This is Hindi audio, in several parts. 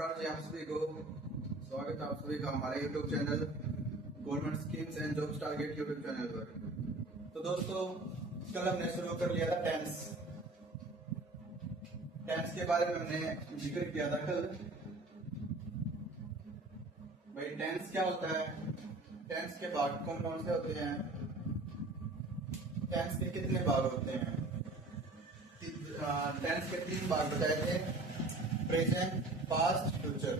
नमस्कार जी, आप सभी को स्वागत है आप सभी का हमारे YouTube channel government schemes and jobs target YouTube channel पर। तो दोस्तों, कल हमने शुरू कर लिया था टेंस के बारे में हमने जिक्र किया था कल। भाई टेंस क्या होता है, टेंस के भाग कौन कौन से होते हैं, टेंस के कितने भाग होते हैं। टेंस के 3 भाग बताए थे, प्रेजेंट, पास्ट, फ्यूचर।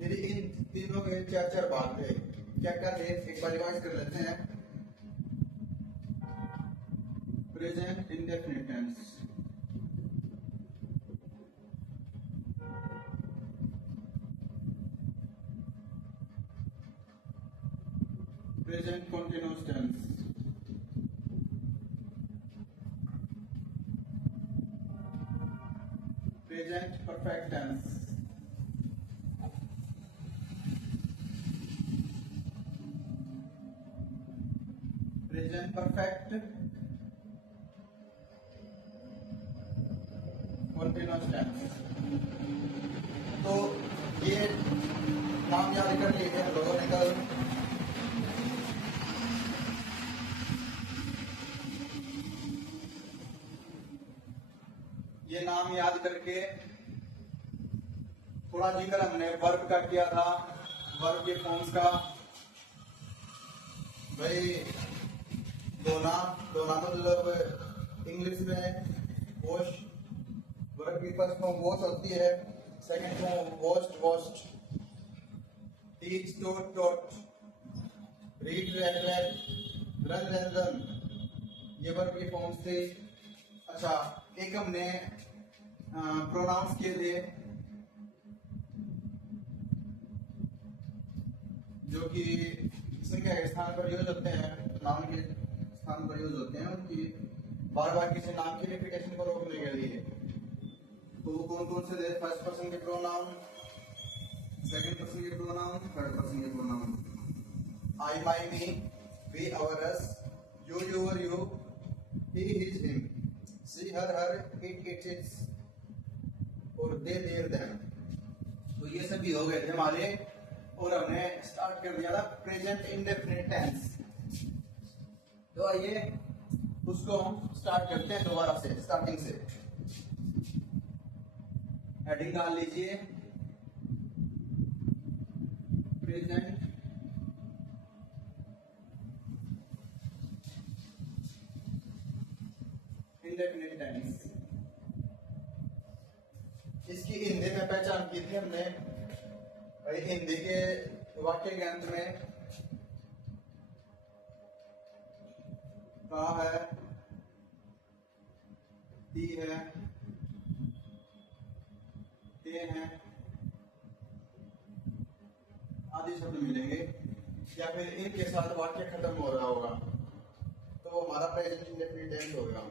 यदि इन तीनों के 4 भाग थे, क्या क्या थे एक बार रिवाइज कर लेते हैं। Present indefinite tense, present continuous tense, present perfect tense, present perfect continuous tense. तो ये नाम याद कर लिए थे हम लोगों ने कल। ये नाम याद करके थोड़ा जिक्र हमने वर्ब का किया था, वर्ब के फॉर्म्स का। भाई दोना मतलब इंग्लिश में वॉश, वर्ब की फर्स्ट फॉर्म वॉश होती है, second form washed washed, teach taught taught, read red red, run run run, ये वर्ब की फॉर्म्स थे। अच्छा, एक हमने प्रोनाउंस किए थे जो कि संख्या के स्थान पर यूज होते हैं, नाम के स्थान पर यूज होते हैं, उनकी बार बार किसी नाम की रिपीटेशन को रोकने के लिए। तो वो कौन कौन से थे? फर्स्ट पर्सन के प्रोनाउन, सेकंड पर्सन के प्रोनाउन, थर्ड पर्सन के pronoun. I my me, we our us, you your you, he his him, she her her, it its its और दे देयर देम। तो ये सभी हो गए थे हमारे, और हमने स्टार्ट कर दिया था प्रेजेंट इंडेफिनिट टेंस। तो आइए उसको हम स्टार्ट करते हैं दोबारा से, स्टार्टिंग से। हेडिंग डाल लीजिए प्रेजेंट इंडेफिनिट टेंस। इसकी हिंदी में पहचान की थी हमने। भाई हिंदी के वाक्य के अंत में का है, ती है, ते हैं आदि शब्द मिलेंगे, या फिर इनके साथ वाक्य खत्म हो रहा होगा, तो वो हमारा प्रेजेंट इंडेफिनिट टेंस होगा।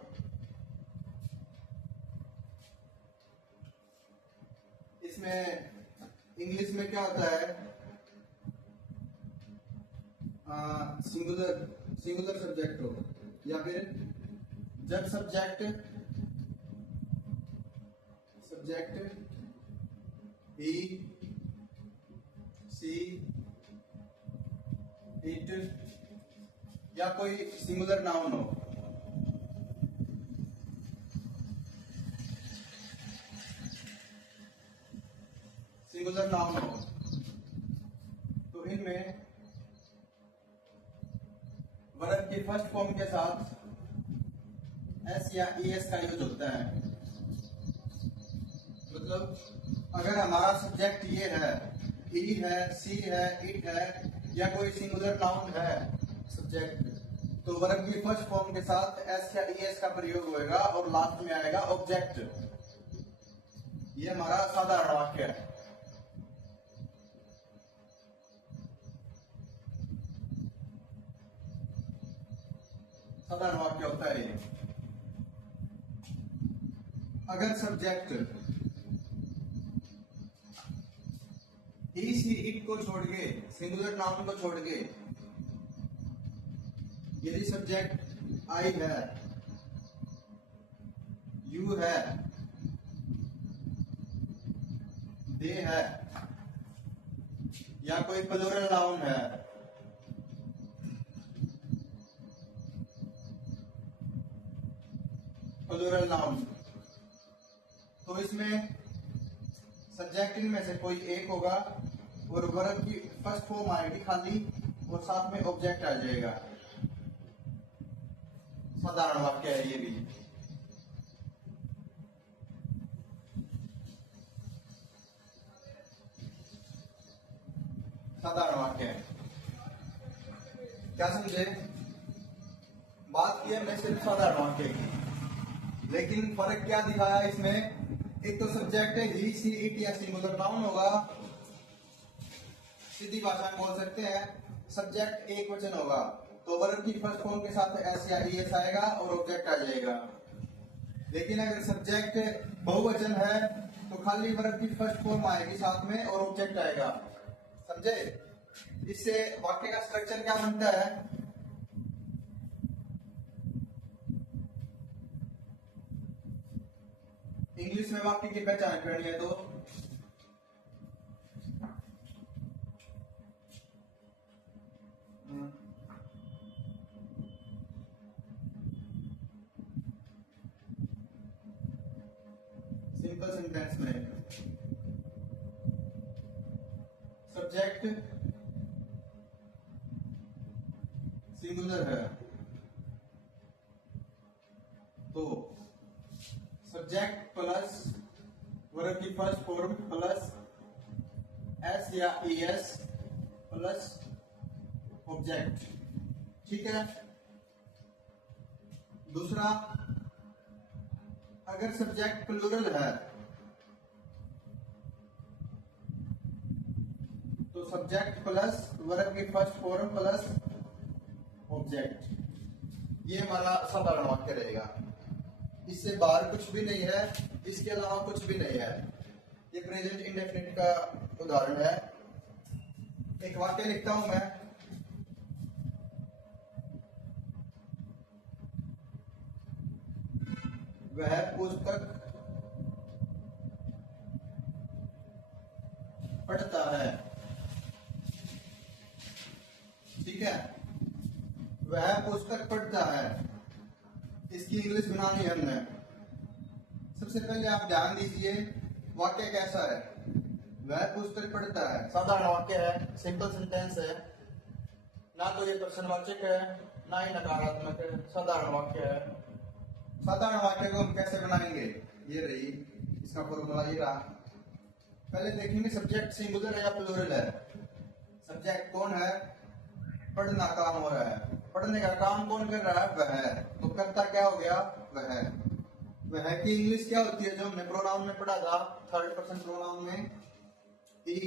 इसमें इंग्लिश में क्या होता है, सिंगुलर सब्जेक्ट हो, या फिर जब सब्जेक्ट ही, सी, इट, या कोई सिंगुलर नाउन हो। सिंगुलर नाउन हो तो इनमें वर्ब की फर्स्ट फॉर्म के साथ एस या ईएस का यूज होता है। मतलब अगर हमारा सब्जेक्ट ये है, ही है, सी है, इट है, या कोई सिंगुलर नाउन है सब्जेक्ट, तो वर्ब की फर्स्ट फॉर्म के साथ एस या ईएस का प्रयोग होएगा और लास्ट में आएगा ऑब्जेक्ट। ये हमारा साधारण वाक्य है। साधारण वाक्य होता है ये। अगर सब्जेक्ट ही, सी, इट को छोड़ के, सिंगुलर नाउन को छोड़ के, यदि सब्जेक्ट आई है, यू है, दे है या कोई प्लूरल नाउन है, प्लूरल नाउन, तो इसमें सब्जेक्ट इनमें से कोई एक होगा और वर्ब की फर्स्ट फॉर्म आएगी खाली और साथ में ऑब्जेक्ट आ जाएगा। साधारण वाक्य है ये भी। साधारण वाक्य है, क्या समझे? बात की हमने सिर्फ साधारण वाक्य की, लेकिन फर्क क्या दिखाया इसमें? एक तो सब्जेक्ट है ही, सी, इट या सिंगुलर नाउन होगा, सीधी भाषा में बोल सकते हैं सब्जेक्ट एक वचन होगा तो वर्ब की फर्स्ट फॉर्म के साथ एस या ईएस आएगा और ऑब्जेक्ट आ जाएगा। लेकिन अगर सब्जेक्ट बहुवचन है तो खाली वर्ब की फर्स्ट फॉर्म आएगी साथ में और ऑब्जेक्ट आएगा। समझे? इससे वाक्य का स्ट्रक्चर क्या बनता है? इंग्लिश में वाक्य की पहचान करनी है तो सिंपल सेंटेंस में सब्जेक्ट सिंगुलर है तो सब्जेक्ट प्लस वर्ब की फर्स्ट फॉर्म प्लस एस या ईएस प्लस ऑब्जेक्ट। ठीक है। दूसरा, अगर सब्जेक्ट प्लूरल है तो सब्जेक्ट प्लस वर्ब की फर्स्ट फॉर्म प्लस ऑब्जेक्ट, ये हमारा साधारण वाक्य रहेगा। इससे बाहर कुछ भी नहीं है, इसके अलावा कुछ भी नहीं है। ये प्रेजेंट इंडेफिनिट का उदाहरण है। एक वाक्य लिखता हूं मैं, वह पुस्तक पढ़ता है। ठीक है, वह पुस्तक पढ़ता है। इसकी इंग्लिश बनानी है हमने। सबसे पहले आप ध्यान दीजिए वाक्य कैसा है। वह पुस्तक पढ़ता है, साधारण वाक्य है, सिंपल सेंटेंस है, ना तो ये प्रश्नवाचक है ना ही नकारात्मक है, साधारण वाक्य है। साधारण वाक्य को हम कैसे बनाएंगे? ये रही इसका फॉर्मूला, ये रहा। पहले देखेंगे सब्जेक्ट सिंगुलर है या प्लूरल है। सब्जेक्ट कौन है? पढ़ना काम हो रहा है। पढ़ने का काम कौन कर रहा है? वह है। तो करता क्या हो गया? वह। वह की इंग्लिश क्या होती है जो हमने प्रोनाउन में पढ़ा था, थर्ड पर्सन प्रोनाउन में? ही।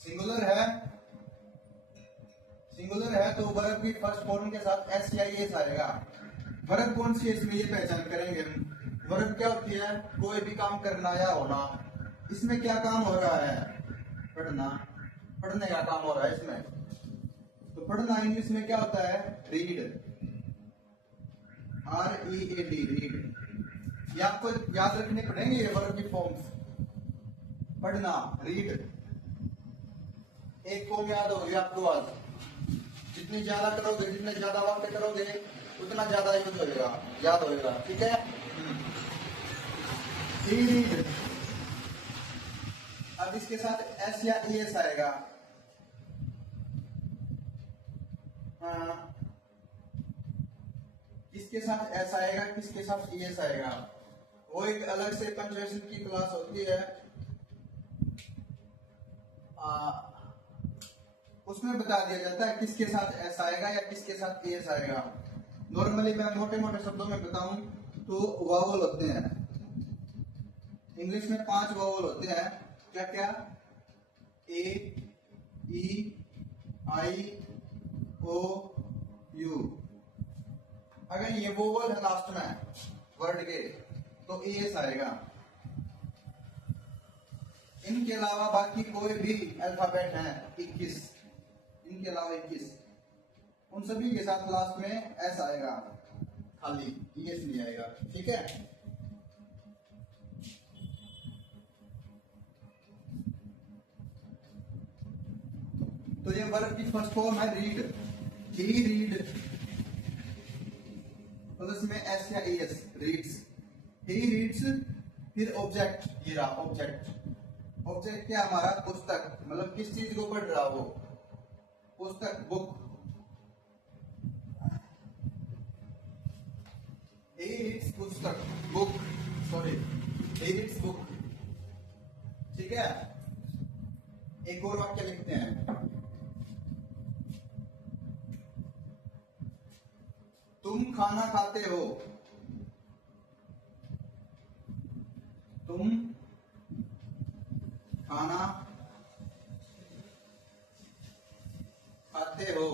सिंगुलर है, सिंगुलर है तो वर्ब की फर्स्ट फॉर्म के साथ एस या एस आएगा। वर्ब कौन सी है इसमें, ये पहचान करेंगे हम। वर्ब क्या होती है? कोई भी काम करना या होना। इसमें क्या काम हो रहा है? पढ़ना। पढ़ने का काम हो रहा है इसमें। तो पढ़ना इंग्लिश में क्या होता है? रीड। READ, read. ये आपको याद रखने पड़ेंगे ये वर्ब की फॉर्म्स। पढ़ना, रीड। एक फॉर्म याद होगी आपको आज। जितनी ज्यादा करोगे, जितने ज्यादा वाक्य करोगे उतना ज्यादा यूज होगा, याद होगा। ठीक है। रीड। अब इसके साथ एस या ईएस आएगा। किसके साथ एस आएगा, किसके साथ ईएस आएगा? वो एक अलग से पंक्चुएशन की क्लास होती है, उसमें बता दिया जाता है किसके साथ एस आएगा या किसके साथ ईएस आएगा। नॉर्मली मैं मोटे मोटे शब्दों में बताऊं तो वावल होते हैं। इंग्लिश में 5 वावल होते हैं। क्या क्या? ए, ई, आई, ओ, यू। अगर ये वोवल है लास्ट में वर्ड के तो ईएस आएगा। इनके अलावा बाकी कोई भी अल्फाबेट है 21, इनके अलावा 21, उन सभी के साथ लास्ट में एस आएगा, खाली ईएस नहीं आएगा। ठीक है। तो ये वर्ब की फर्स्ट फॉर्म है रीड, ही रीड प्लस में एस या एस, रीड्स, ही रीड्स, फिर ऑब्जेक्ट, ये रहा ऑब्जेक्ट। ऑब्जेक्ट क्या हमारा? पुस्तक, मतलब किस चीज को पढ़ रहा वो? पुस्तक, बुक। he reads पुस्तक, book, sorry he reads book. ठीक है, एक और वाक्य लिखते हैं। तुम खाना खाते हो, तुम खाना खाते हो।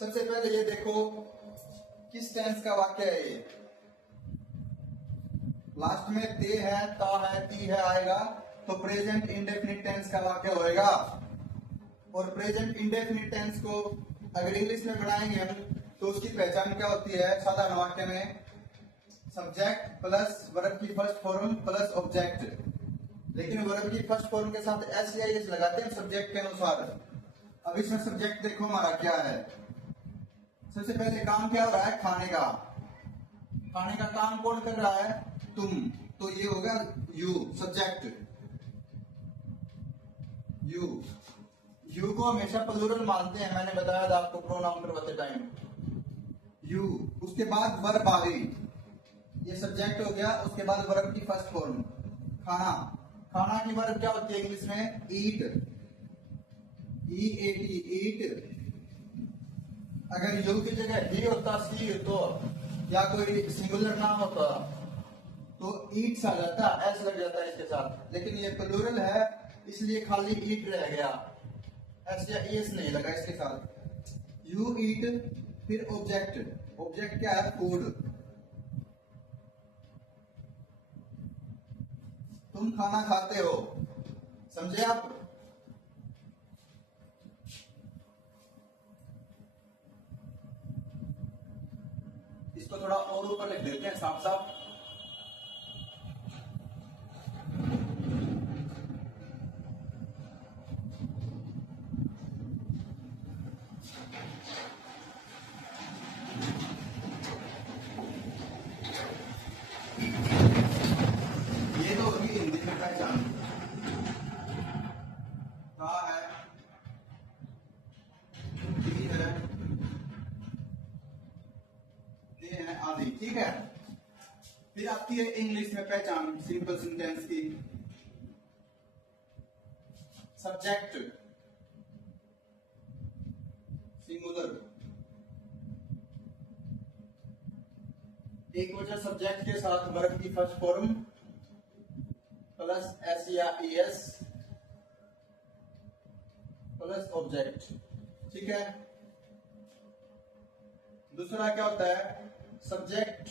सबसे पहले ये देखो किस टेंस का वाक्य है ये। लास्ट में ते है, ता है, ती है आएगा तो प्रेजेंट इंडेफिनिट टेंस का वाक्य होएगा। और प्रेजेंट इंडेफिनिट टेंस को अगर इंग्लिश में बनाएंगे हम तो उसकी पहचान क्या होती है? साधारण वाक्य में सब्जेक्ट प्लस वर्ब की फर्स्ट फॉर्म प्लस ऑब्जेक्ट। लेकिन वर्ब की फर्स्ट फॉर्म के साथ एस या एस लगाते हैं सब्जेक्ट के अनुसार। अब इसमें सब्जेक्ट देखो हमारा क्या है। सबसे पहले काम क्या हो रहा है? खाने का। खाने का काम कौन कर रहा है? तुम। तो ये होगा यू, सब्जेक्ट यू। यू को हमेशा प्लूरल मानते हैं, मैंने बताया था आपको प्रोनाउन करवाते टाइम। यू, उसके बाद वर्ब आ गई, ये सब्जेक्ट हो गया। उसके बाद वर्ब की फर्स्ट फॉर्म खाना। खाना की वर्ब क्या होती है इंग्लिश में? ईट, ई ए टी, ईट। अगर यू की जगह ही होता, सी तो या कोई सिंगुलर नाम होता तो ईट्स आ जाता, एस लग जाता है इसके साथ। लेकिन ये प्लूरल है इसलिए खाली ईट रह गया, एस या एस नहीं लगा इसके साथ। यू ईट, फिर ऑब्जेक्ट। ऑब्जेक्ट क्या है? फूड। तुम खाना खाते हो, समझे आप? इसको थोड़ा और ऊपर लिख देते हैं साफ साफ। ये तो होगी हिंदी में पहचान। का है, टी है, ये है आदि। ठीक है, फिर आती है इंग्लिश में पहचान सिंपल सेंटेंस की। सब्जेक्ट सिंगुलर, एक वजह सब्जेक्ट के साथ वर्ब की फर्स्ट फॉर्म प्लस एस या एस प्लस ऑब्जेक्ट। ठीक है, दूसरा क्या होता है? Subject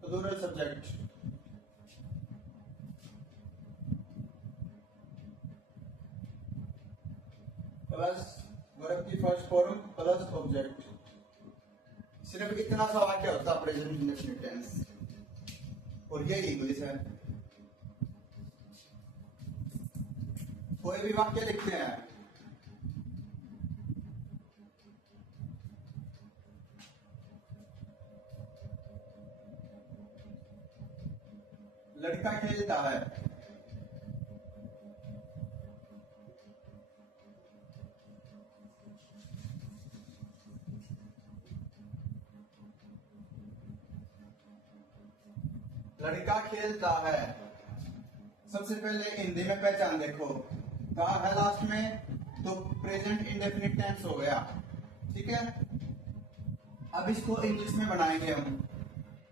plural subject plus verb की फर्स्ट फॉर्म प्लस ऑब्जेक्ट। सिर्फ इतना सा वाक्य होता है प्रेजेंट इंडेफिनिट टेंस, और ये इंग्लिश है। कोई भी वाक्य लिखते हैं, लड़का खेलता है, लड़का खेलता है। सबसे पहले हिंदी में पहचान देखो, का है लास्ट में तो प्रेजेंट इंडेफिनिट टेंस हो गया। ठीक है, अब इसको इंग्लिश में बनाएंगे हम।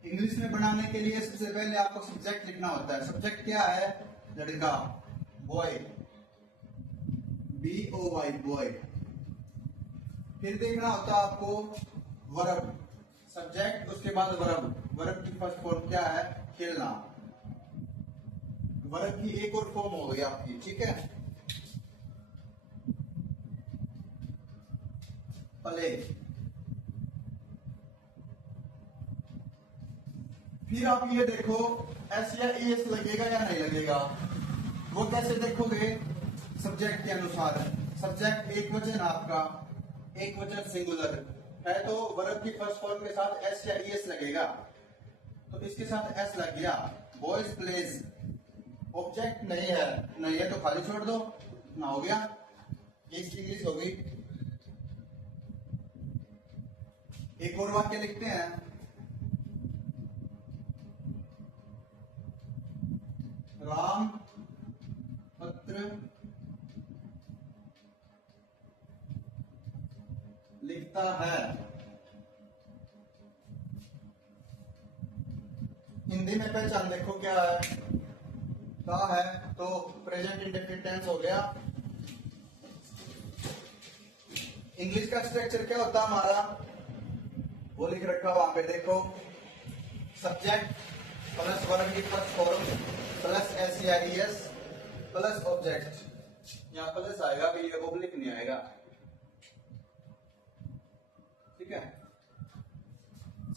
इंग्लिश में बनाने के लिए सबसे पहले आपको सब्जेक्ट लिखना होता है। सब्जेक्ट क्या है? लड़का, बॉय, BOY, बॉय। फिर देखना होता है आपको वर्ब, सब्जेक्ट उसके बाद वर्ब। वर्ब की फर्स्ट फॉर्म क्या है? खेलना। वर्ब की एक और फॉर्म हो गई आपकी। ठीक है, प्ले। फिर आप ये देखो एस या ई एस लगेगा या नहीं लगेगा, वो कैसे देखोगे? सब्जेक्ट के अनुसार। सब्जेक्ट एक वचन आपका, एक वचन सिंगुलर है तो वर्ब की फर्स्ट फॉर्म के साथ एस या ई एस लगेगा, तो इसके साथ एस लग गया। बॉयज प्लेज, ऑब्जेक्ट नहीं है तो खाली छोड़ दो ना, हो गया। ये इसकी इंग्लिश हो गई। एक और वाक्य लिखते हैं। राम पत्र लिखता है। हिंदी में पहचान देखो क्या है, का है तो प्रेजेंट इंडेफिनिट टेंस हो गया। इंग्लिश का स्ट्रक्चर क्या होता है हमारा, वो लिख रखा वहां पे देखो। सब्जेक्ट प्लस वर्ब की फर्स्ट फॉर्म प्लस एस या ई एस प्लस ऑब्जेक्ट। यहां प्लस आएगा कि ये ओब्लिक नहीं आएगा, ठीक है।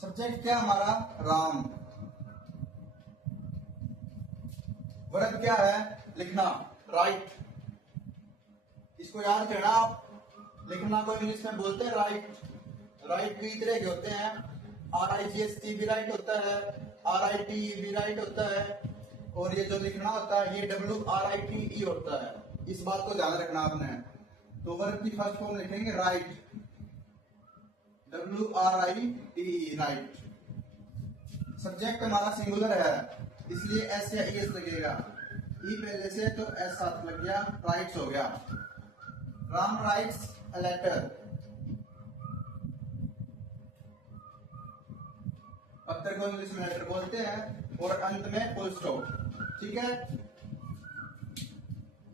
सब्जेक्ट क्या हमारा, राम। वर्ब क्या है, लिखना, राइट। इसको याद करना आप। लिखना को इंग्लिश में बोलते हैं राइट। राइट कई तरह के होते हैं, RIGHT भी राइट होता है, RITE भी राइट होता है, और ये जो लिखना होता है ये WRITE होता है। इस बात को ध्यान रखना आपने। तो वर्ब की फर्स्ट फॉर्म लिखेंगे राइट, WRITE, राइट। सब्जेक्ट हमारा सिंगुलर है इसलिए एस या ई एस लगेगा। ई पहले से तो एस साथ लग गया, राइट्स हो गया। Ram writes a letter. पत्र को इंग्लिश में लेटर बोलते हैं, और अंत में फुल स्टॉप, ठीक है।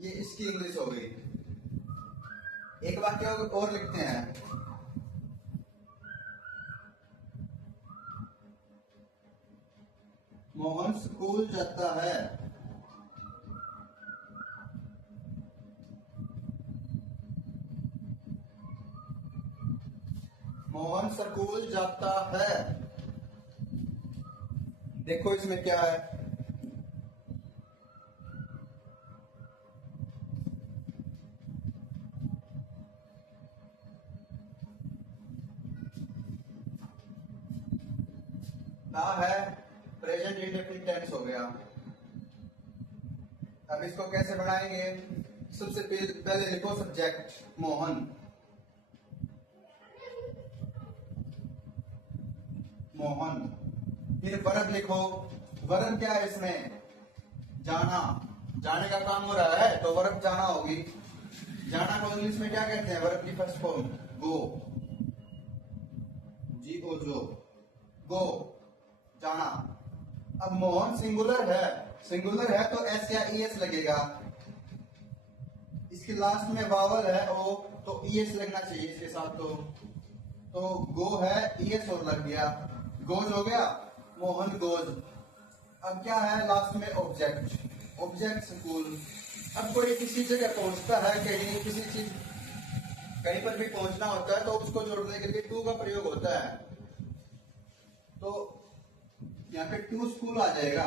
ये इसकी इंग्लिश हो गई। एक वाक्य और लिखते हैं। मोहन स्कूल जाता है। मोहन स्कूल जाता है। देखो इसमें क्या है, ना है प्रेजेंट इंडेफिनिट टेंस हो गया। अब इसको कैसे बनाएंगे, सबसे पहले लिखो सब्जेक्ट मोहन। मोहन। फिर वर्ब लिखो। वर्ब क्या है इसमें, जाना। जाने का काम हो रहा है तो वर्ब जाना होगी। जाना को इंग्लिश में क्या कहते हैं, वर्ब की फर्स्ट फॉर्म गो, GO, जो, गो, जाना। अब मोहन सिंगुलर है, सिंगुलर है तो एस या ई एस लगेगा। इसके लास्ट में वावल है ओ, तो ई एस लगना चाहिए इसके साथ। तो गो है, ई एस और लग गया, गोज हो गया, मोहन गोज। अब क्या है लास्ट में, ऑब्जेक्ट, ऑब्जेक्ट स्कूल। अब कोई किसी जगह पहुंचता है, कहीं किसी चीज कहीं पर भी पहुंचना होता है तो उसको जोड़ने के लिए टू का प्रयोग होता है। तो यहाँ पे टू स्कूल आ जाएगा,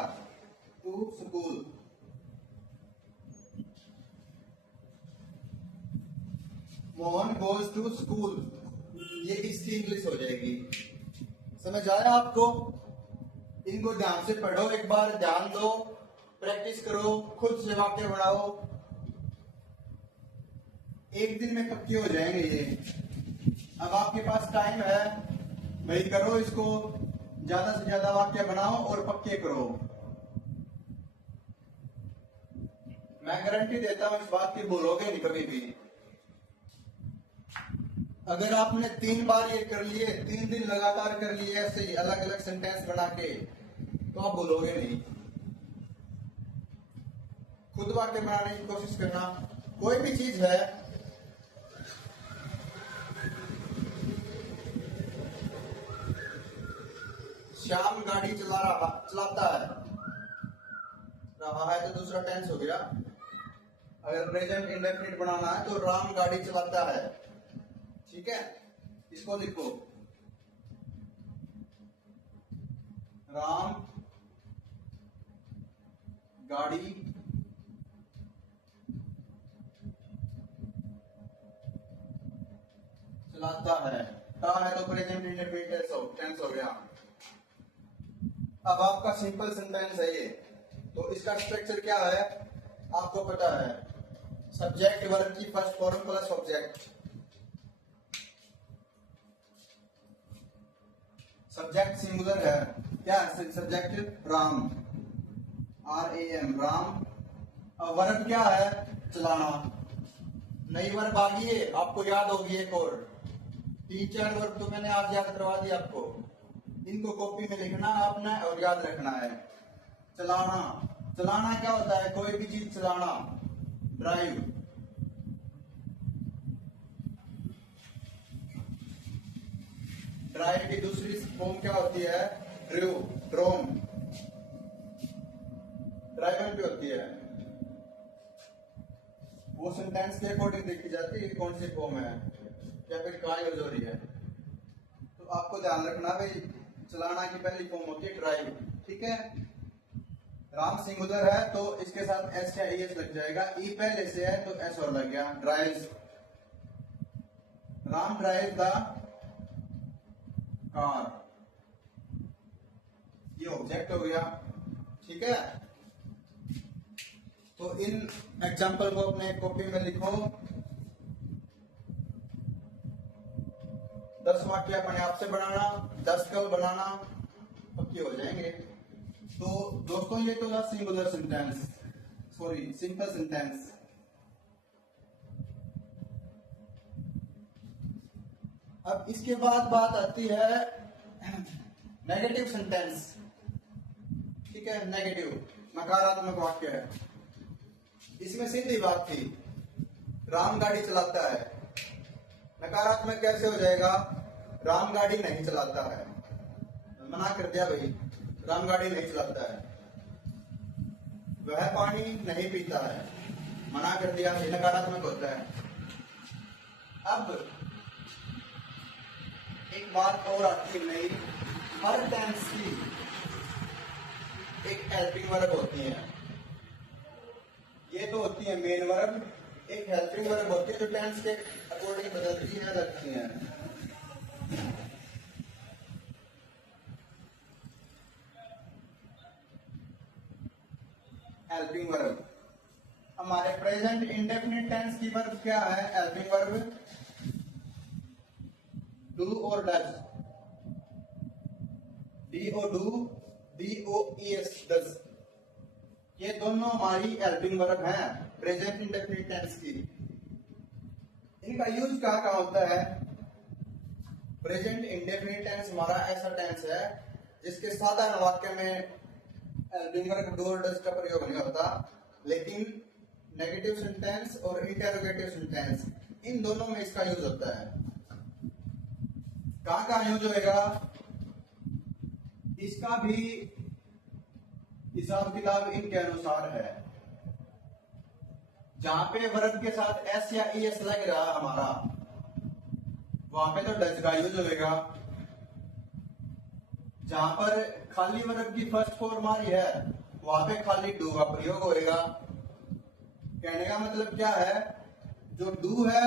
to school. Mohan goes to school, ये इसकी इंग्लिश हो जाएगी। समझ आया आपको? इनको ध्यान से पढ़ो, एक बार ध्यान दो, प्रैक्टिस करो, खुद से वाक्य बनाओ, एक दिन में पक्के हो जाएंगे ये। अब आपके पास टाइम है, भाई करो इसको, ज्यादा से ज्यादा वाक्य बनाओ और पक्के करो। मैं गारंटी देता हूं इस बात की, भूलोगे नहीं कभी भी। अगर आपने 3 बार ये कर लिए, 3 दिन लगातार कर लिए ऐसे ही अलग अलग सेंटेंस बना के, तो आप भूलोगे नहीं। खुद वाक्य बनाने की कोशिश करना। कोई भी चीज है, श्याम गाड़ी चलाता है, रहा है तो दूसरा टेंस हो गया। अगर प्रेजेंट इंडेफिनिट बनाना है तो राम गाड़ी चलाता है, ठीक है। इसको लिखो, राम गाड़ी चलाता है, ता है तो प्रेजेंट इंडेफिनिट टेंस हो गया। अब आपका सिंपल सेंटेंस है ये, तो इसका स्ट्रक्चर क्या है आपको पता है, सब्जेक्ट वर्ब की first form plus object. Subject singular है, क्या है सब्जेक्ट राम, RAM राम। अब वर्ब क्या है चलाना, नई वर्ब आ गई है आपको याद होगी एक और, 3-4 वर्ब तो मैंने आज याद करवा दी आपको, इनको कॉपी में लिखना आपने और याद रखना है। चलाना, चलाना क्या होता है, कोई भी चीज चलाना, ड्राइव। ड्राइव की दूसरी फॉर्म क्या होती है, ड्रिव, ड्रोन, ड्राइवर पे होती है। वो सेंटेंस के अकॉर्डिंग देखी जाती है कौन सी फॉर्म है या फिर कहाँ यूज हो रही है। तो आपको ध्यान रखना भाई, चलाना की पहली फॉर्म होती है ड्राइव, ठीक है। राम सिंगुलर है तो इसके साथ एस या एस लग जाएगा, ई पहले से है तो एस और लग गया, drives. Ram drive the car, ये ऑब्जेक्ट हो गया, ठीक है। तो इन एग्जाम्पल को अपने कॉपी में लिखो, 10 वाक्य अपने आप से बनाना, 10 कल बनाना, पक्के हो जाएंगे। तो दोस्तों ये तो था singular sentence, sorry simple sentence. अब इसके बाद बात आती है नेगेटिव सेंटेंस, ठीक है। नेगेटिव नकारात्मक वाक्य है, इसमें सीधी बात थी, राम गाड़ी चलाता है, नकारात्मक कैसे हो जाएगा, राम गाड़ी नहीं चलाता है, मना कर दिया भाई, राम गाड़ी नहीं चलाता है। वह पानी नहीं पीता है, मना कर दिया, ये नकारात्मक होता है। अब एक बात और आती है नई, हर टेंस की एक हेल्पिंग वर्ब होती है, ये तो होती है मेन वर्ब, एक हेल्पिंग वर्ब होती है जो टेंस के अकॉर्डिंग बदलती है, लगती है। हेल्पिंग वर्ब, हमारे प्रेजेंट इंडेफिनिट टेंस की वर्ब क्या है, हेल्पिंग वर्ब डू और डज, DOES डज, ये दोनों हमारी हेल्पिंग वर्ब हैं प्रेजेंट इंडेफिनिट टेंस की। इनका यूज कहाँ कहाँ होता है, प्रेजेंट इंडेफिनिट टेंस हमारा ऐसा टेंस है जिसके साधारण वाक्य में हेल्पिंग वर्ब डू और डज का प्रयोग नहीं होता, लेकिन नेगेटिव सेंटेंस और इंटेरोगेटिव सेंटेंस इन दोनों में इसका यूज होता है। कहाँ कहाँ यूज होएगा, इसका भी हिसाब किताब इनके अनुसार है। जहां पे वर्ब के साथ एस या ईएस लग रहा हमारा, वहां पे तो डज का यूज होगा। जहां पर खाली वर्ब की फर्स्ट फॉर्म आ रही है, वहां पे खाली डू का प्रयोग होगा। कहने का मतलब क्या है, जो डू है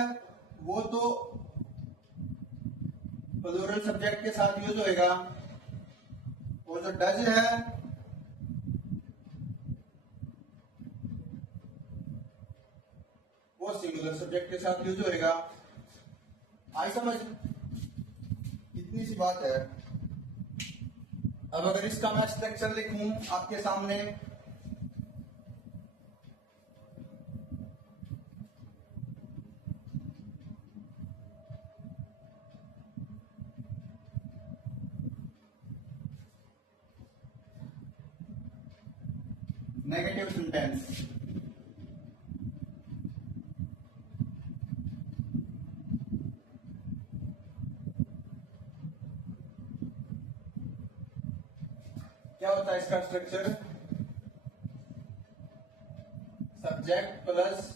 वो तो प्लूरल सब्जेक्ट के साथ यूज होएगा, और जो डज है वो सिंगुलर सब्जेक्ट के साथ यूज होएगा। आई समझ, इतनी सी बात है। अब अगर इसका मैं स्ट्रक्चर लिखूं आपके सामने, नेगेटिव सेंटेंस, क्या होता है इसका स्ट्रक्चर, सब्जेक्ट प्लस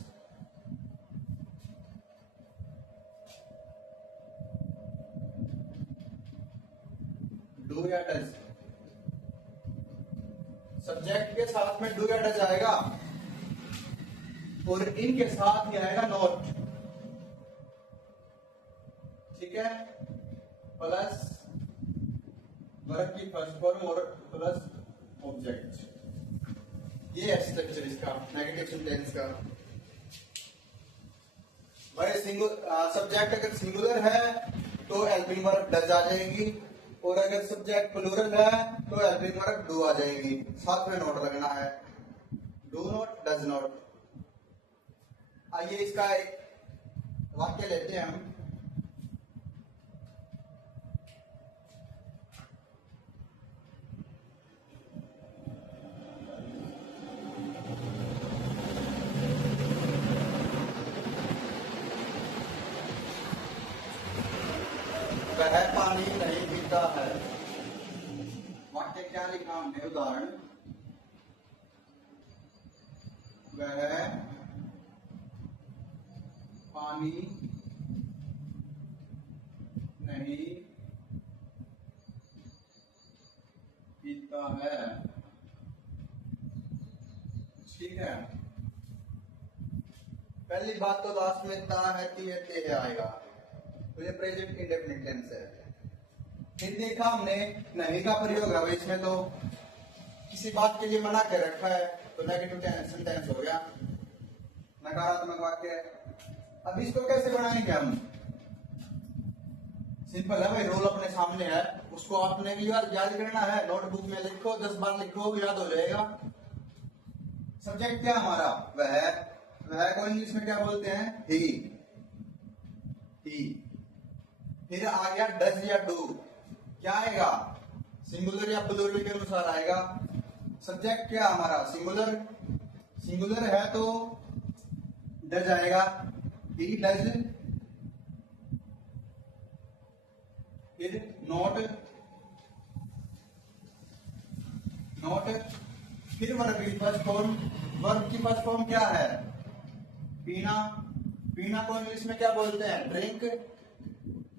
डू या डज, सब्जेक्ट के साथ में डू या डज आएगा और इनके साथ ही आएगा नॉट, ठीक है, प्लस वर्ब की फर्स्ट फॉर्म और प्लस ऑब्जेक्ट। ये है स्ट्रक्चर इसका नेगेटिव सेंटेंस का। भाई सब्जेक्ट अगर सिंगुलर है तो हेल्पिंग वर्ब डज आ जाएगी, और अगर सब्जेक्ट प्लूरल है तो हेल्पिंग वर्ब डू आ जाएगी। साथ में नोट लगना है, डू नॉट, डज नॉट। आइए इसका एक वाक्य लेते हैं हम। वह पानी नहीं पीता है। वाक्य क्या लिखा हमने? उदाहरण, वह पानी नहीं पीता है, ठीक है। पहली बात तो लास्ट में ता है, ती है, ते है आएगा, तो ये प्रेजेंट इंडेफिनिट टेंस है। फिर देखा हमने नहीं का प्रयोग है इसमें, तो किसी बात के लिए मना कर रखा है तो नेगेटिव सेंटेंस हो गया, नकारात्मक वाक्य। अब इसको कैसे बनाएंगे हम? सिंपल है भाई, रोल अपने सामने है, उसको आपने भी याद करना है। नोटबुक में लिखो, 10 बार लिखो, याद हो जाएगा। सब्जेक्ट क्या हमारा? वह को इंग्लिश में क्या बोलते हैं? ही। फिर आ गया डज या डू, क्या आएगा? सिंगुलर या प्लूरल के अनुसार आएगा। सब्जेक्ट क्या हमारा? सिंगुलर है तो डज आएगा, ही डज। फिर नॉट, फिर वर्ब की फर्स्ट फॉर्म क्या है? पीना को इंग्लिश में क्या बोलते हैं?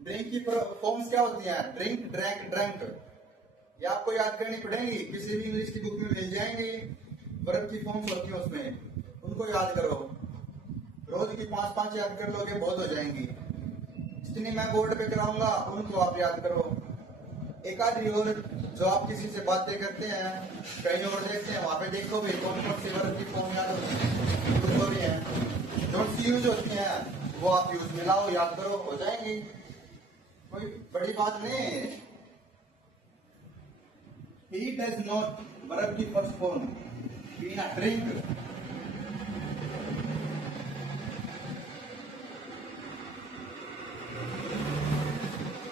ड्रिंक की फॉर्म्स क्या होती हैं? Drink, drank, drunk. ये आपको याद करनी पड़ेगी, किसी भी इंग्लिश की बुक में मिल जाएंगी। वर्ब की फॉर्म्स होती है उसमें, उनको याद करो। रोज की 5-5 याद कर लोगे, बहुत हो जाएंगी। जितनी मैं बोर्ड पे कराऊंगा उनको आप याद करो। एक आधी और जो आप किसी से बातें करते हैं, कहीं और देखते हैं, वहां पे देखो भी कौन कौन सी वर्ब की फॉर्म याद होती है, जो सी यूज होती है वो आप यूज मिलाओ, याद करो, हो जाएंगी, कोई बड़ी बात नहीं। He does not, वर्ब की फर्स्ट फॉर्म, पीना, drink.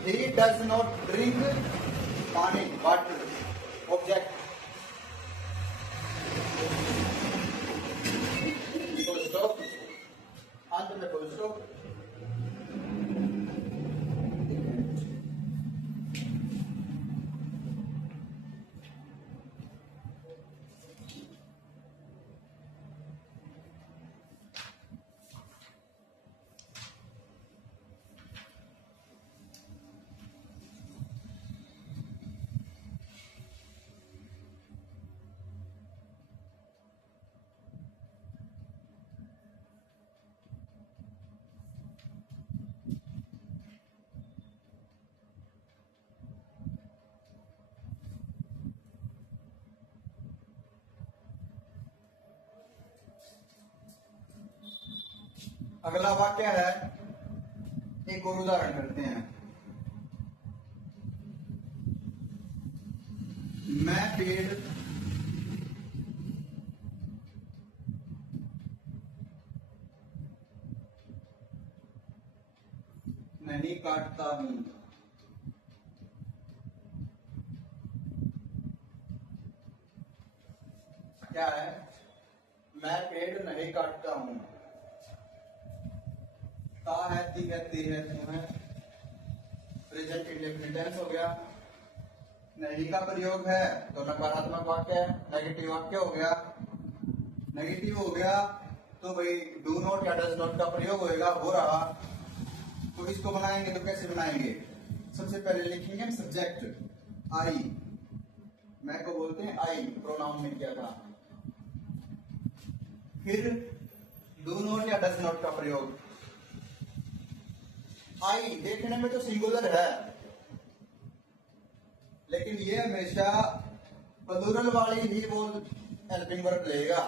He does not drink पानी, वाटर, ऑब्जेक्ट। फुल स्टॉप, अंत में फुल स्टॉप। अगला वाक्य है, एक और उदाहरण करते हैं। मैं पेड़ नहीं काटता हूं। क्या है? मैं पेड़ नहीं काटता हूं। ता है, ती है, ते है, तुम है, प्रेजेंट इंडेफिनिट टेंस हो गया। नहीं का प्रयोग है तो नकारात्मक वाक्य है, नेगेटिव वाक्य हो गया। नेगेटिव हो गया तो भाई डू नॉट या डज नॉट का प्रयोग होएगा, हो रहा। तो इसको बनाएंगे तो कैसे बनाएंगे? सबसे पहले लिखेंगे हम सब्जेक्ट आई, मैं को बोलते हैं आई, प्रोनाउन में किया था। फिर डू नॉट या डज नॉट का प्रयोग। आई देखने में तो सिंगुलर है, लेकिन ये हमेशा प्लूरल वाली ही वो हेल्पिंग वर्ब लेगा।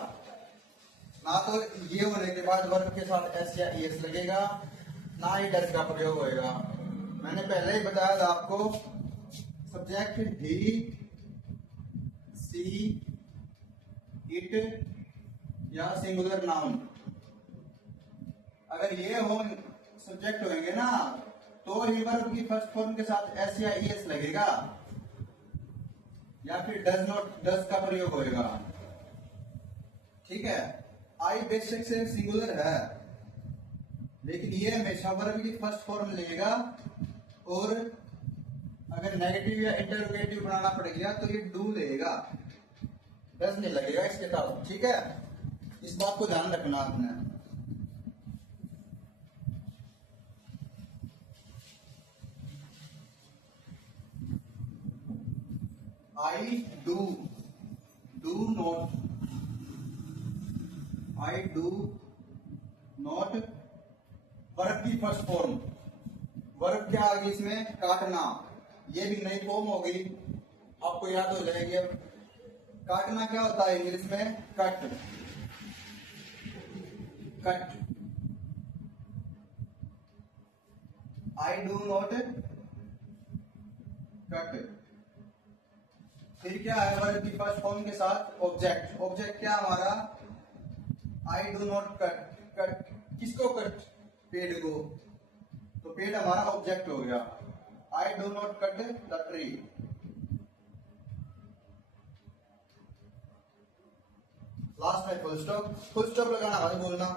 ना तो ये होने के बाद वर्ब के साथ एस या एस लगेगा, ना ही डज का प्रयोग होएगा। मैंने पहले ही बताया था आपको, सब्जेक्ट ही, सी, इट या सिंगुलर नाउन, अगर ये हो सब्जेक्ट होंगे ना तो ही वर्ब की फर्स्ट फॉर्म के साथ एस या एस लगेगा, या फिर डज नॉट, डज का प्रयोग होएगा। ठीक है, आई बेशक से सिंगुलर है, लेकिन ये हमेशा वर्ब की फर्स्ट फॉर्म लेगा, और अगर नेगेटिव या इंटरोगेटिव बनाना पड़ेगा तो ये डू लेगा, डज नहीं लगेगा इसके साथ। ठीक है, इस बात को ध्यान रखना आपने। I do, do not, I do not verb की फर्स्ट फॉर्म। वर्ब क्या आ गई इसमें? काटना। ये भी नई फॉर्म हो गई, आपको याद हो जाएगी। अब काटना क्या होता है इंग्लिश में? Cut, cut. I do not cut. फिर क्या है वर्ब की फर्स्ट फॉर्म के साथ? ऑब्जेक्ट। ऑब्जेक्ट क्या हमारा? I do not cut. Cut किसको? कट, पेड़ को। तो पेड़ हमारा ऑब्जेक्ट हो गया। I do not cut the tree. Last में फुल स्टॉप। फुल स्टॉप लगाना मत बोलना।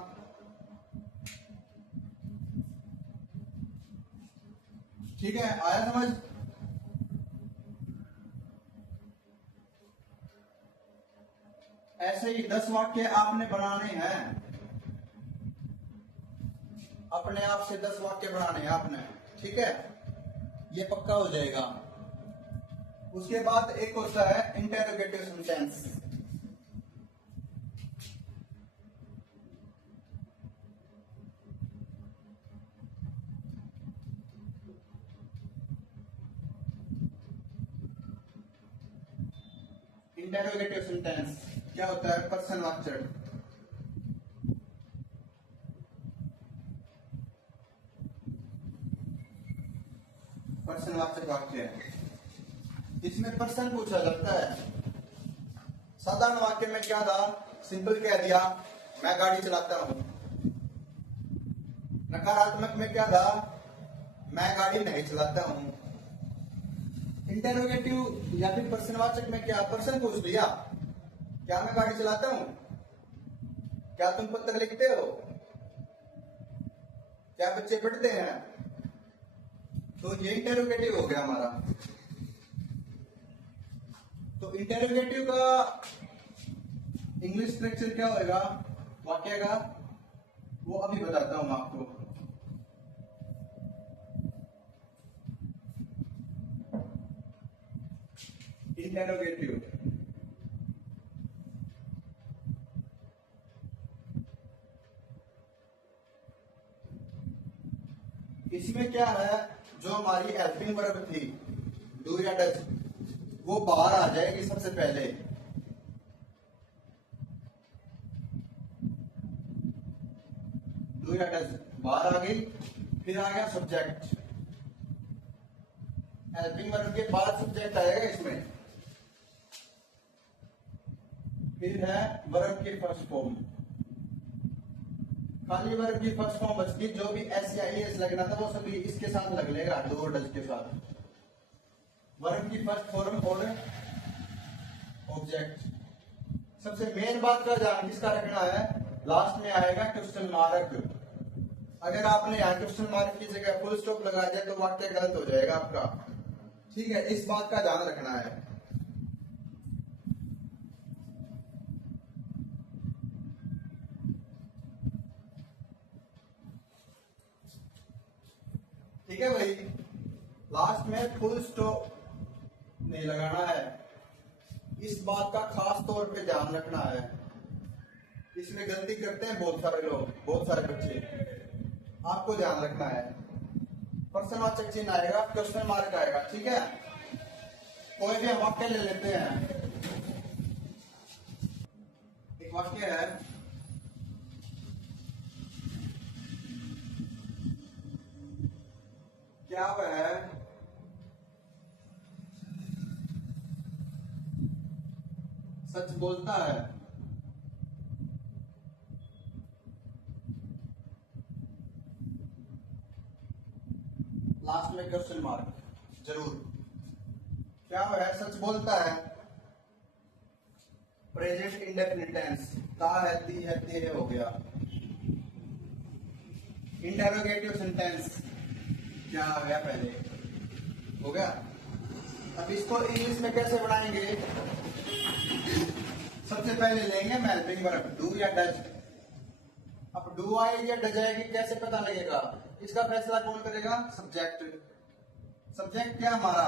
ठीक है, आया समझ? ऐसे ही 10 वाक्य आपने बनाने हैं, अपने आप से 10 वाक्य बनाने हैं आपने। ठीक है, ये पक्का हो जाएगा। उसके बाद एक होता है इंटेरोगेटिव सेंटेंस। इंटेरोगेटिव सेंटेंस क्या होता है? प्रश्नवाचक। प्रश्नवाचक वाक्य है, इसमें प्रश्न पूछा जाता है। साधारण वाक्य में क्या था? सिंपल कह दिया, मैं गाड़ी चलाता हूं। नकारात्मक में क्या था? मैं गाड़ी नहीं चलाता हूं। इंटेरोगेटिव या फिर प्रश्नवाचक में क्या? प्रश्न पूछ लिया, क्या मैं गाड़ी चलाता हूं? क्या तुम पत्र लिखते हो? क्या बच्चे पढ़ते हैं? तो ये इंटेरोगेटिव हो गया हमारा। तो इंटेरोगेटिव का इंग्लिश स्ट्रक्चर क्या होगा वाक्य का, वो अभी बताता हूं आपको। इंटेरोगेटिव इसमें क्या है? जो हमारी हेल्पिंग वर्ब थी डू या डज, वो बाहर आ जाएगी सबसे पहले। डू या डज बाहर आ गई, फिर आ गया सब्जेक्ट। हेल्पिंग वर्ब के बाद सब्जेक्ट आएगा इसमें। फिर है वर्ब की फर्स्ट फॉर्म। खाली वर्ब की फर्स्ट फॉर्म बचती, जो भी एस या एस लगना था वो सभी इसके साथ लग लेगा, डू और डज के साथ। वर्ब की फर्स्ट फॉर्म और ऑब्जेक्ट। सबसे मेन बात का ध्यान किसका रखना है? लास्ट में आएगा क्वेश्चन मार्क। अगर आपने यहाँ क्वेश्चन मार्क की जगह फुल स्टॉप लगा दिया तो वाक्य गलत हो जाएगा आपका। ठीक है, इस बात का ध्यान रखना है। ठीक है भाई, लास्ट में फुल स्टॉप नहीं लगाना है। इस बात का खास तौर पे ध्यान रखना है। इसमें गलती करते हैं बहुत सारे लोग, बहुत सारे बच्चे। आपको ध्यान रखना है, प्रश्नवाचक चिन्ह आएगा, क्वेश्चन मार्क आएगा, ठीक है। कोई भी वाक्य ले लेते हैं। एक वाक्य है, क्या वह सच बोलता है? लास्ट में क्वेश्चन मार्क जरूर। क्या वह सच बोलता है? प्रेजेंट इंडेफिनिट टेंस, ता है, ती है, तेरे हो गया। इंटरोगेटिव सेंटेंस क्या आ गया पहले, हो गया। अब इसको इंग्लिश में कैसे बनाएंगे? सबसे पहले लेंगे मैं हेल्पिंग वर्ब, डू या डज। अब डू आएगी या डज आएगी कैसे पता लगेगा? इसका फैसला कौन करेगा? सब्जेक्ट। सब्जेक्ट क्या हमारा?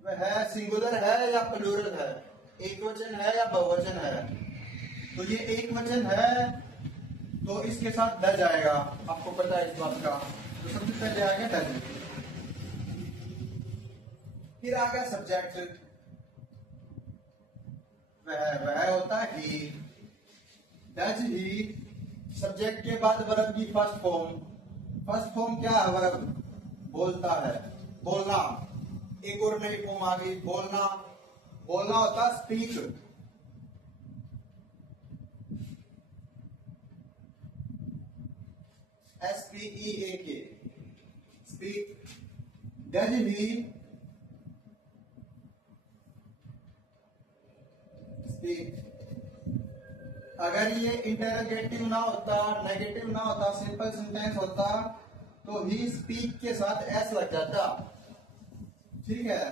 वह सिंगुलर है या प्लूरल है, एक वचन है या बहुवचन है। तो ये एक वचन है तो इसके साथ डज आएगा, आपको पता है इस बात का। तो सबसे पहले आ गया डज, फिर आ गया सब्जेक्ट। वह होता है ही, डज ही। सब्जेक्ट के बाद वर्ब की फर्स्ट फॉर्म। फर्स्ट फॉर्म क्या है? वर्ब, बोलता है, बोलना। एक और नई फॉर्म आ गई, बोलना। बोलना होता है speak. SPEAK, speak. Does he speak. अगर ये इंटरोगेटिव ना होता, नेगेटिव ना होता, सिंपल सेंटेंस होता तो ही स्पीक के साथ एस लग जाता, ठीक है।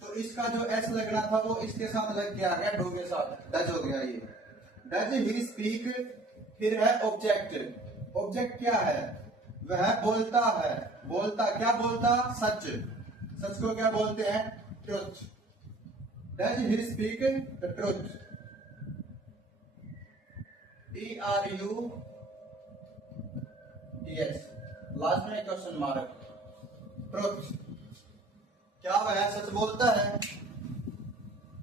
तो इसका जो एस लगना था वो इसके साथ लग गया, गया डू के साथ, डज हो गया ये। Does he speak. फिर है ऑब्जेक्ट। ऑब्जेक्ट क्या है? वह बोलता है। बोलता क्या बोलता? सच। सच को क्या बोलते हैं? Truth. Does he speak the truth? TRUTH। Last में क्वेश्चन मार्क। ट्रुथ, क्या वह सच बोलता है?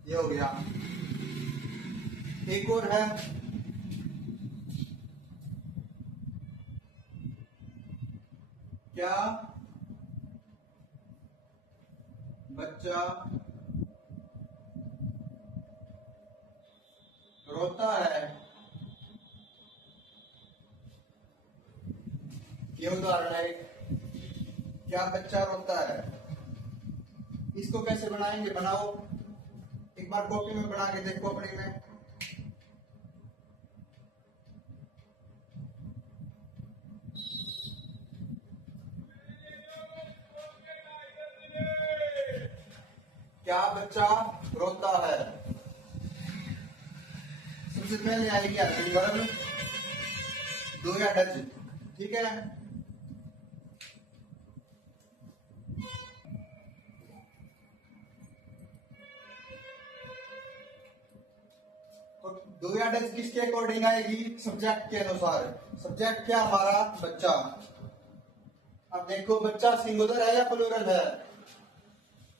ये हो गया। एक और है, क्या बच्चा रोता है? ये उदाहरण है, क्या बच्चा रोता है। इसको कैसे बनाएंगे? बनाओ, एक बार कॉपी में बना के देखो अपनी में। क्या बच्चा रोता है? सबसे पहले आएगी हेल्पिंग वर्ब, डू या डज, ठीक है। तो डू या डज किसके अकॉर्डिंग आएगी? सब्जेक्ट के अनुसार। सब्जेक्ट क्या हमारा? बच्चा। अब देखो बच्चा सिंगुलर है या प्लूरल है?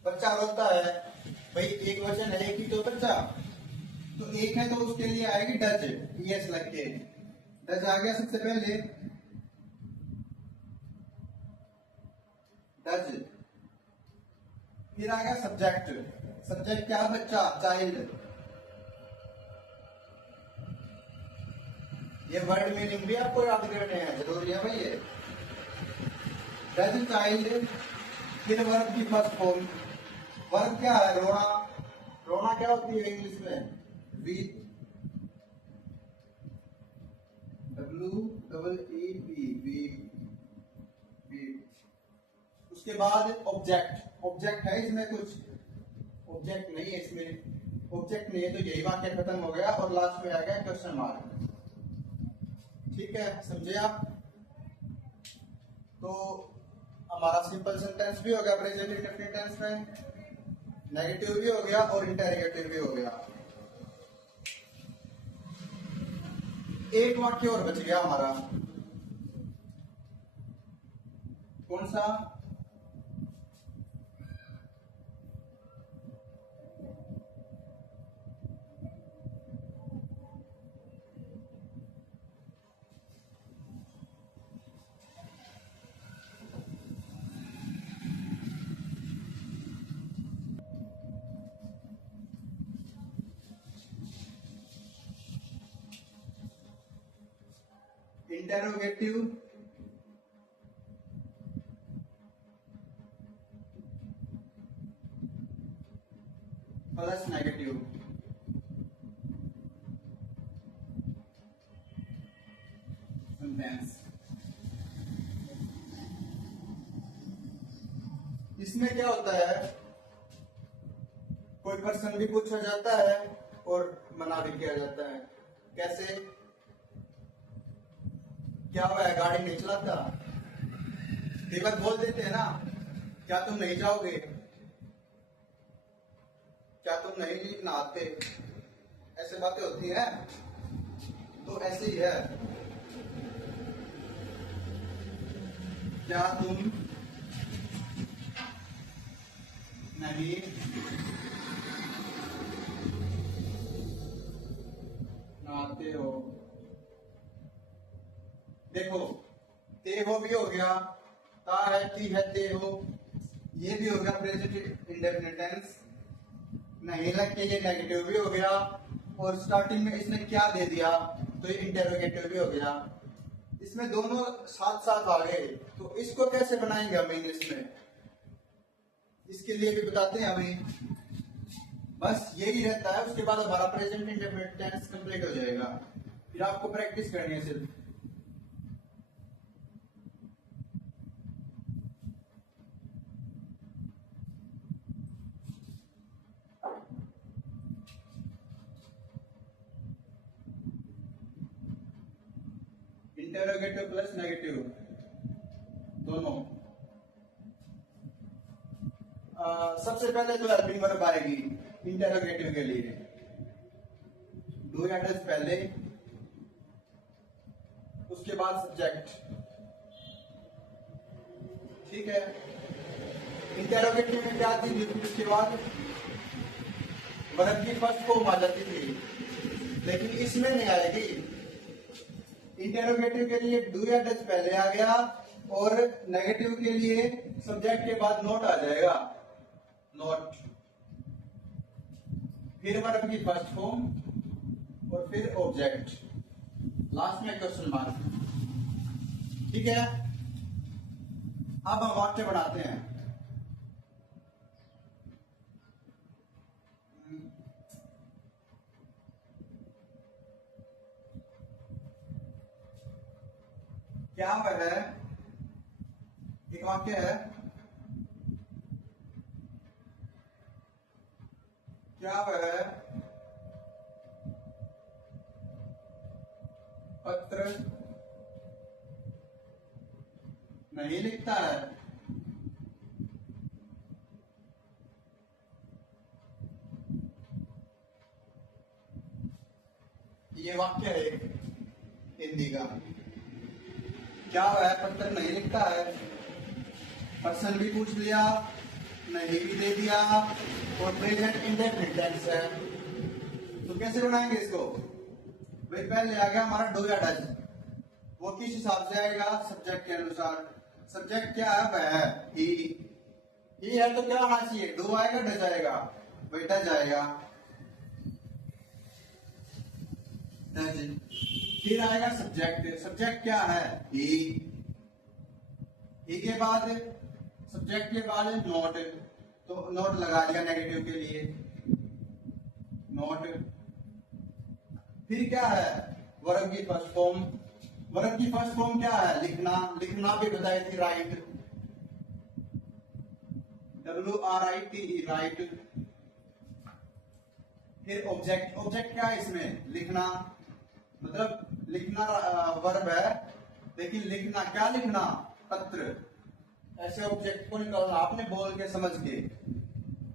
बच्चा रोता है, भाई एक वचन है, एक ही तो बच्चा, तो एक है तो उसके लिए आएगी डज, ES लग के। डज आ गया सबसे पहले, डज। फिर आ गया सब्जेक्ट। सब्जेक्ट क्या? बच्चा, चाइल्ड। ये वर्ड मीनिंग भी आपको याद करने हैं, जरूरी है भाई ये। Does child. फिर वर्ब की फर्स्ट फॉर्म। वर्ब क्या है? रोना। रोना क्या होती है इंग्लिश में? Weep, WEEP, weep, weep. उसके बाद ऑब्जेक्ट। ऑब्जेक्ट है इसमें कुछ? ऑब्जेक्ट नहीं है इसमें। ऑब्जेक्ट नहीं है तो यही वाक्य खत्म हो गया और लास्ट में आ गया क्वेश्चन मार्क, ठीक है। समझे आप? तो हमारा सिंपल सेंटेंस भी हो गया प्रेजेंट इंडेफिनिट टेंस में। नेगेटिव भी हो गया और इंटेरोगेटिव भी हो गया। एक वाक्य और बच गया हमारा, कौन सा? Interrogative plus negative. सेंटेंस। इसमें क्या होता है, कोई प्रश्न भी पूछा जाता है और मना भी किया जाता है। कैसे? क्या हुआ है, गाड़ी नहीं चलाता? कई बार बोल देते हैं ना, क्या तुम नहीं जाओगे, क्या तुम नहीं नहाते, ऐसे बातें होती हैं। तो ऐसे ही है, क्या तुम नहीं नहाते हो। देखो, ते हो भी हो गया, ता है, ती है, ते हो, ये भी हो गया प्रेजेंट इंडेफिनिट टेंस। नहीं लग के ये नेगेटिव भी हो गया, और स्टार्टिंग में इसने क्या दे दिया तो ये इंटेरोगेटिव भी हो गया। इसमें दोनों साथ साथ आ गए, तो इसको कैसे बनाएंगे हम इंग्लिश में, इसके लिए भी बताते हैं हमें। बस यही रहता है, उसके बाद हमारा प्रेजेंट इंडेफिनिट टेंस कंप्लीट हो जाएगा। फिर आपको प्रैक्टिस करनी है सिर्फ। इंटेरोगेटिव प्लस नेगेटिव दोनों। सबसे पहले तो हेल्पिंग वर्ब आएगी इंटेरोगेटिव के लिए, डू या डज पहले, उसके बाद सब्जेक्ट। ठीक है, इंटेरोगेटिव में क्या थी, उसके बाद वर्ब की फर्स्ट फॉर्म आ जाती थी, लेकिन इसमें नहीं आएगी। इंटेरोगेटिव के लिए डू या डज पहले आ गया, और नेगेटिव के लिए सब्जेक्ट के बाद नोट आ जाएगा, नोट, फिर वर्ब की फर्स्ट फॉर्म, और फिर ऑब्जेक्ट, लास्ट में क्वेश्चन मार्क। ठीक है, अब हम वाक्य बनाते हैं। क्या वह है, एक वाक्य है, क्या वह पत्र नहीं लिखता है? ये वाक्य है हिंदी का। क्या वह पत्र नहीं लिखता है? पर्सन भी पूछ लिया, नहीं भी दे दिया, और प्रेजेंट इंडेफिनिट टेंस है। तो कैसे बनाएंगे इसको? भाई पहले आ गया हमारा डू या डज, वो किस हिसाब से आएगा, सब्जेक्ट के अनुसार। सब्जेक्ट क्या है, वह है, ही है, तो क्या आना चाहिए, डू आएगा, डज आएगा, भाई डज आएगा, डज। फिर आएगा सब्जेक्ट, सब्जेक्ट क्या है, ही के बाद, सब्जेक्ट के बाद नोट, तो नोट लगा दिया नेगेटिव के लिए, नोट। फिर क्या है, वर्ब की फर्स्ट फॉर्म, वर्ब की फर्स्ट फॉर्म क्या है, लिखना, लिखना भी बताई थी, राइट, WRITE, राइट। फिर ऑब्जेक्ट, ऑब्जेक्ट क्या है इसमें, लिखना, मतलब लिखना वर्ब है, लेकिन लिखना क्या, लिखना पत्र, ऐसे ऑब्जेक्ट को निकालना आपने बोल के समझ के,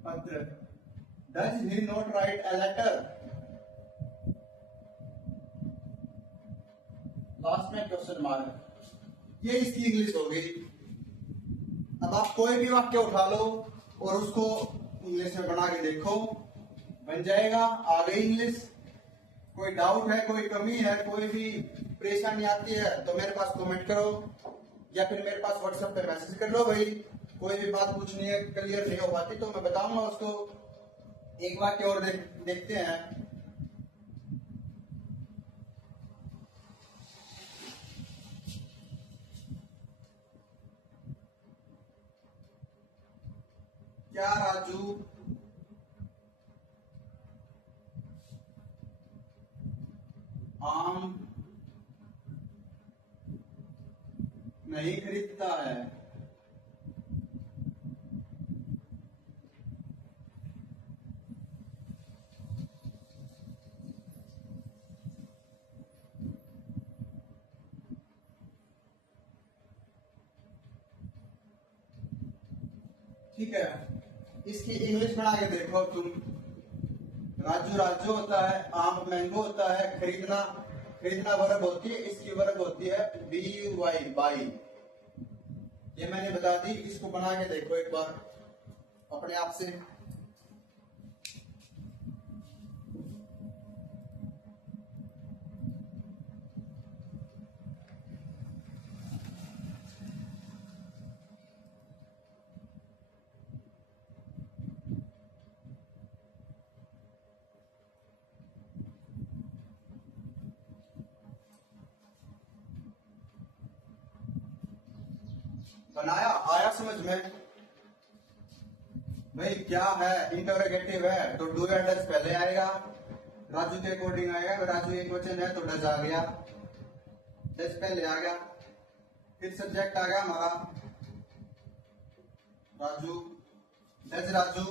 पत्र। Does he not write a letter. Last में क्वेश्चन मार्क, ये इसकी इंग्लिश हो गई। अब आप कोई भी वाक्य उठा लो और उसको इंग्लिश में बना के देखो, बन जाएगा, आ गई इंग्लिश। कोई डाउट है, कोई कमी है, कोई भी परेशानी आती है तो मेरे पास कमेंट करो या फिर मेरे पास व्हाट्सएप पे मैसेज कर लो भाई। कोई भी बात पूछनी है, क्लियर नहीं हो पाती तो मैं बताऊंगा उसको। एक वाक्य और देखते हैं। क्या राजू आम नहीं खरीदता है? ठीक है, इसकी इंग्लिश बना के देखो तुम। राजू राजू होता है, आम मैंगो होता है, खरीदना खरीदना वर्ब होती है, इसकी वर्ब होती है बी यू वाई, बाई। ये मैंने बता दी, इसको बना के देखो एक बार अपने आप से। बनाया, आया समझ में? भाई क्या है, इंटरोगेटिव है तो डू या डज पहले आएगा, राजू के अकॉर्डिंग आएगा। राजू एक वचन है तो डज आ गया, डज पहले आ गया। फिर सब्जेक्ट आ गया हमारा राजू, डज राजू।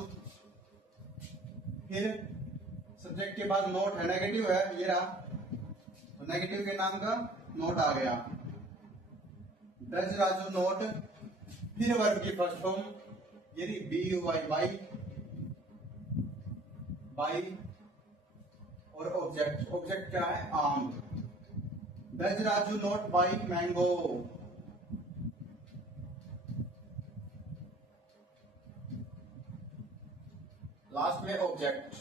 फिर सब्जेक्ट के बाद नोट है, नेगेटिव है, ये रहा, तो नेगेटिव के नाम का नोट आ गया, डज राजू नोट। फिर वर्ब की फर्स्ट फॉर्म, यानी B U Y, buy, buy. और ऑब्जेक्ट, ऑब्जेक्ट क्या है, आम। Does Raju not buy mango? Last में ऑब्जेक्ट।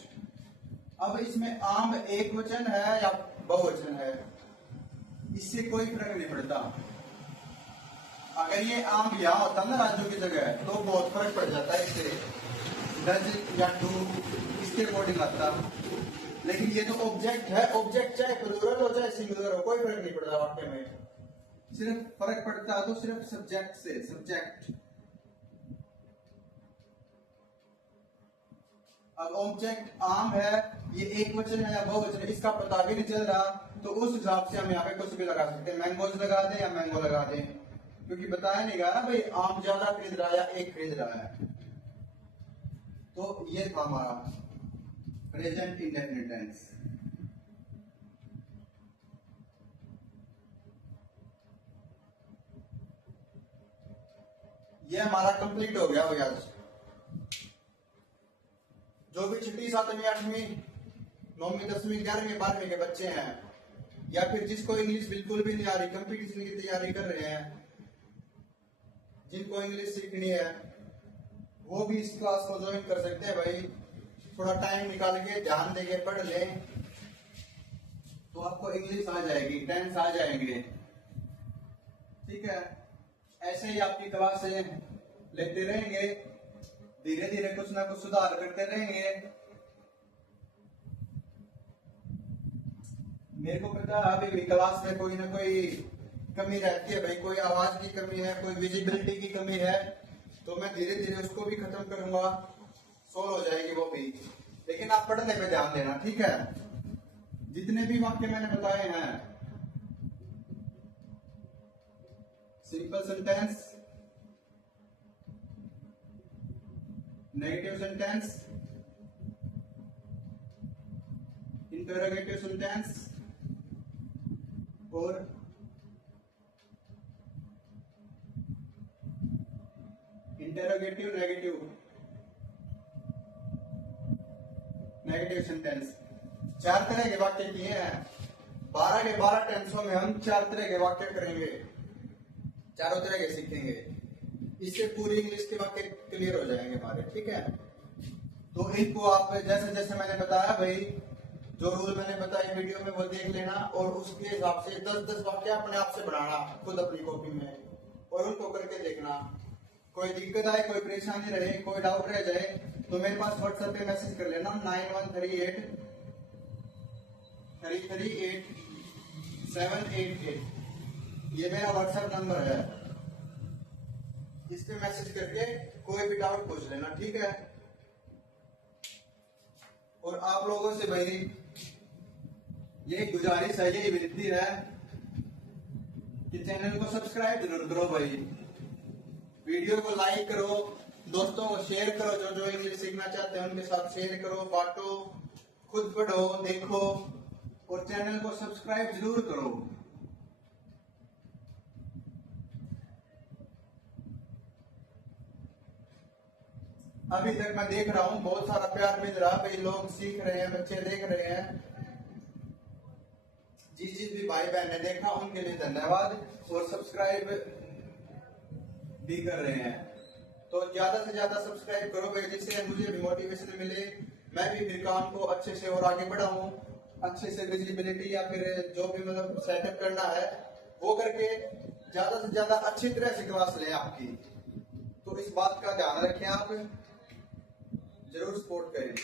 अब इसमें आम एक वचन है या बहुवचन है, इससे कोई फर्क नहीं पड़ता। अगर ये आम यहाँ होता ना राजू की जगह तो बहुत फर्क पड़ जाता है इससे, डज या डू इसके अकॉर्डिंग आता। लेकिन ये तो ऑब्जेक्ट है, ऑब्जेक्ट चाहे प्लूरल हो चाहे सिंगुलर हो, कोई फर्क नहीं पड़ता वाक्य में। सिर्फ फर्क पड़ता तो सिर्फ सब्जेक्ट से, सब्जेक्ट। अब ऑब्जेक्ट आम है, ये एक वचन है या बहुवचन है इसका पता भी नहीं चल रहा, तो उस हिसाब से हम यहाँ पे कुछ भी लगा सकते हैं, मैंगोज लगा दें या मैंगो लगा दें, क्योंकि बताया नहीं गया ना भाई आम ज्यादा खरीद रहा है या एक खरीद रहा है। तो ये था हमारा प्रेजेंट इंडेफिनिट टेंस। ये हमारा कंप्लीट हो गया भैया। जो भी 6वीं 7वीं 8वीं 9वीं 10वीं 11वीं 12वीं के बच्चे हैं या फिर जिसको इंग्लिश बिल्कुल भी नहीं आ रही, कंपटीशन की तैयारी कर रहे हैं, जिनको इंग्लिश सीखनी है वो भी इस क्लास को ज्वाइन कर सकते हैं भाई। थोड़ा टाइम निकाल के ध्यान देके पढ़ लें तो आपको इंग्लिश आ जाएगी, टेंस आ जाएंगे। ठीक है, ऐसे ही आपकी क्लास लेते रहेंगे, धीरे धीरे कुछ ना कुछ सुधार करते रहेंगे। मेरे को पता है अभी भी क्लास में कोई ना कोई कमी रहती है भाई, कोई आवाज की कमी है, कोई विजिबिलिटी की कमी है, तो मैं धीरे धीरे उसको भी खत्म करूंगा, सोल्व हो जाएगी वो भी। लेकिन आप पढ़ने पे ध्यान देना, ठीक है? जितने भी वाक्य मैंने बताए हैं, simple sentence, negative sentence, interrogative sentence और इंटरोगेटिव नेगेटिव, नेगेटिव सेंटेंस। 4 तरह के वाक्य किए हैं। 12 के 12 टेंसों में हम 4 तरह के वाक्य करेंगे, चारों तरह के सीखेंगे। इससे पूरी इंग्लिश के वाक्य क्लियर हो जाएंगे हमारे, ठीक है। तो इनको आप जैसे जैसे मैंने बताया भाई, जो रूल मैंने बताया वीडियो में वो देख लेना और उसके हिसाब से 10-10 वाक्य अपने आप से बनाना खुद अपनी कॉपी में और उनको करके देखना। कोई दिक्कत आए, कोई परेशानी रहे, कोई डाउट रह जाए तो मेरे पास व्हाट्सएप पे मैसेज कर लेना 9138338788। ये मेरा व्हाट्सएप नंबर है, इस पे मैसेज करके कोई भी डाउट पूछ लेना, ठीक है। और आप लोगों से भाई ये गुजारिश है, ये विनती है कि चैनल को सब्सक्राइब जरूर करो भाई, वीडियो को लाइक करो, दोस्तों को शेयर करो, जो जो इंग्लिश सीखना चाहते हैं उनके साथ शेयर करो, बांटो, खुद पढ़ो, देखो और चैनल को सब्सक्राइब जरूर करो। अभी तक मैं देख रहा हूँ बहुत सारा प्यार मिल रहा है भाई, लोग सीख रहे हैं, बच्चे देख रहे हैं। जिस भी भाई बहन ने देखा उनके लिए धन्यवाद और सब्सक्राइब भी कर रहे हैं। तो ज्यादा से ज्यादा सब्सक्राइब करो भाई, जिससे मुझे भी मोटिवेशन मिले, मैं भी फिर काम को अच्छे से और आगे बढ़ाऊं, अच्छे से विजिबिलिटी या फिर जो भी मतलब सेटअप करना है वो करके ज्यादा से ज्यादा अच्छी तरह से क्लास लें आपकी। तो इस बात का ध्यान रखें, आप जरूर सपोर्ट करें।